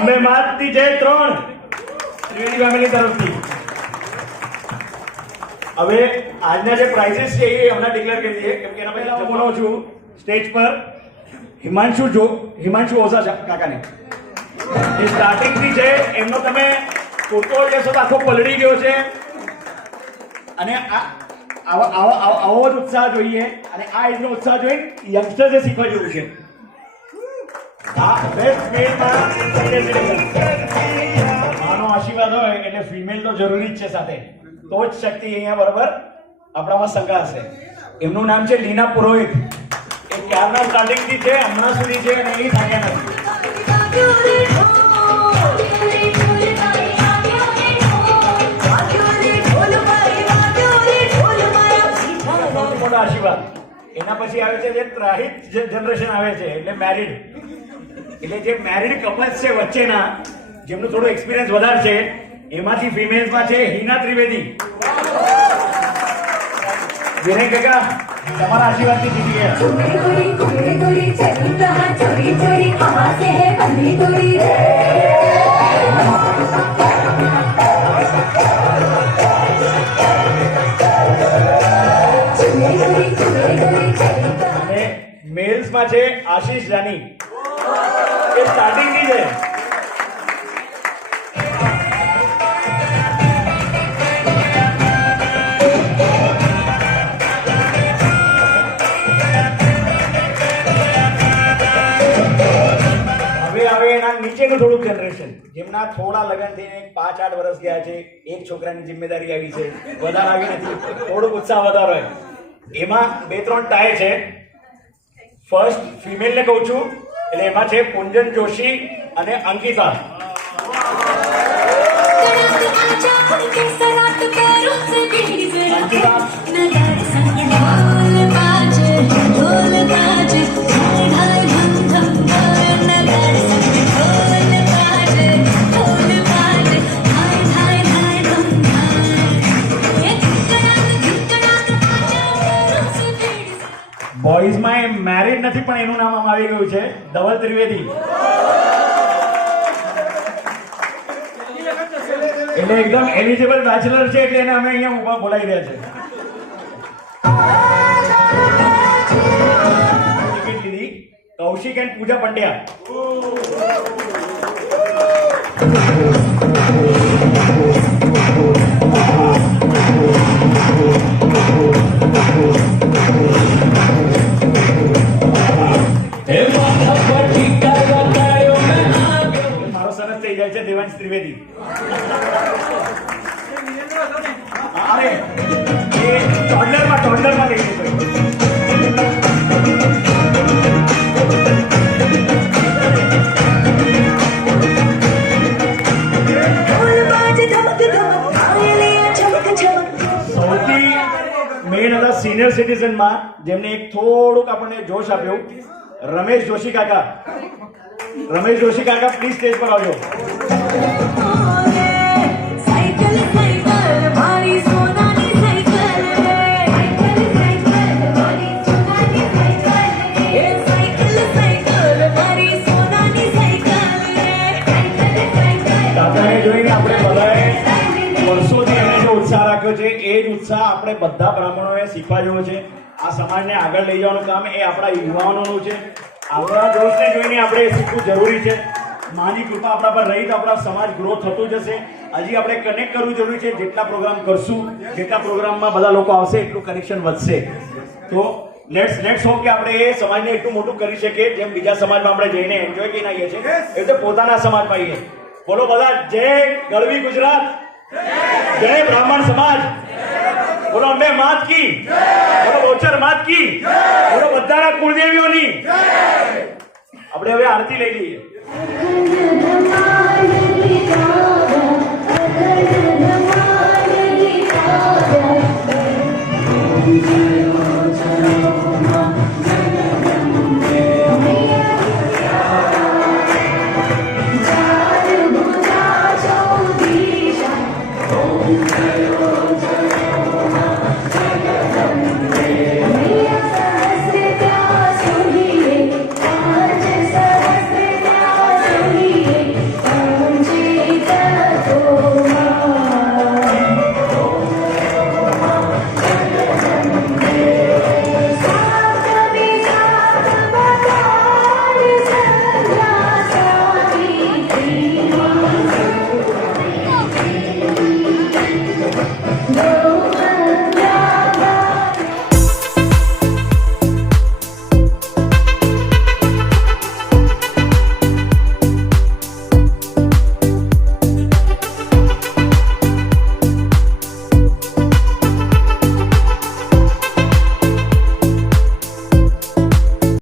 અમે માતની જય 3 ત્રિવેદી ફેમિલી તરફથી. હવે આજના જે પ્રાઇઝીસ છે એ હમણાં ડિક્લેર કરી દઈએ, કેમ કે એના પહેલા હું બોલાવું છું સ્ટેજ પર હિમાંશુ ઓઝા કાકાને. એ સ્ટાર્ટિંગ થી છે એમનો તમે ફોટો લેશો તો આખો પલળી ગયો છે, અને આવો જ ઉત્સાહ જોઈએ, અને આ એજનો ઉત્સાહ જોઈ યંગસ્ટર્સે શીખવા જેવું છે. આનો આશીર્વાદ હોય એટલે ફિમેલ તો જરૂરી જ છે સાથે, તો જ શક્તિ અહીંયા બરોબર આપણામાં સંઘાશે. એમનું નામ છે લીના પુરોહિત. એ ક્યારના સ્ટાર્ટિંગ થી છે, હમણાં સુધી છે, અને એની થાક્યા નથી. મોટો આશીર્વાદ. એના પછી આવે છે જે ત્રાહિત જનરેશન આવે છે, એટલે મેરિડ. એટલે જે મેરિડ કપલ્સ છે વચ્ચેના, જેમનું થોડું એક્સપિરિયન્સ વધારે છે, એમાંથી ફિમેલ્સમાં છે હિના ત્રિવેદી. વિનય કાકા તમારા આશીર્વાદથી જીતી ગયા. અને મેલ્સમાં છે આશીષ જાની. એ સ્ટાર્ટિંગ થી છે, પછીનું થોડુંક જનરેશન જેમના થોડા લગ્ન થઈને 5-8 વર્ષ ગયા છે, એક છોકરાની જિમ્મેદારી આવી છે, વધારે આવી નથી, થોડુંક ઉત્સાહ વધારો હોય, એમાં 2-3 ટાય છે. ફર્સ્ટ ફિમેલ ને કહું છું, એટલે એમાં છે કુંજન જોશી અને અંકિતા. બોયઝમાં એ મેરિડ નથી પણ એનું નામ આમાં આવી ગયું છે, ધવલ ત્રિવેદી. એટલે એકદમ એલિજિબલ બેચલર છે એટલે એને અમે અહીંયા ઊભા બોલાવી રહ્યા છે. ટિકિટ લીધી કૌશિક એન્ડ પૂજા પંડ્યા. મારો સરસ થઈ જાય છે દેવાંશ ત્રિવેદી. અરે એ ટોડલરમાં લઈ લીધો. સૌથી મેઇન હતા સિનિયર સિટીઝનમાં જેમને એક થોડુંક આપણને જોશ આપ્યું, રમેશ જોશી કાકા. રમેશ જોશી કાકા પ્લીઝ સ્ટેજ પર આવજો. કાકાને જોઈને આપણે બધાએ વર્ષોથી એમને જે ઉત્સાહ રાખ્યો છે એ જ ઉત્સાહ આપણે બધા બ્રાહ્મણોએ શીખવા જેવો છે. આ સમાજને આગળ લઈ જવાનું કામ એ આપણા યુવાનોનું છે. આપણા જોશને જોઈને આપણે શીખવું જરૂરી છે. માની કૃપા આપણા પર રહી તો આપણા સમાજ ગ્રો થતું જશે. હજી આપણે કનેક્ટ કરવું જરૂરી છે. જેટલા પ્રોગ્રામ કરશું, જેટલા પ્રોગ્રામમાં બધા લોકો આવશે એટલું કનેક્શન વધશે. તો લેટ્સ હોપ કે આપણે એ સમાજને એટલું મોટું કરી શકીએ જેમ બીજા સમાજમાં આપણે જઈને એન્જોય કરીને આવીએ છીએ એ રીતે પોતાના સમાજમાં આવીએ. બોલો બધા જય ગરવી ગુજરાત, જય બ્રાહ્મણ સમાજ, બોલો અંબે માત કી, બોલો બોચર માત કી, બોલો બધાના કુળદેવીઓની. આપણે હવે આરતી લઈ લઈએ.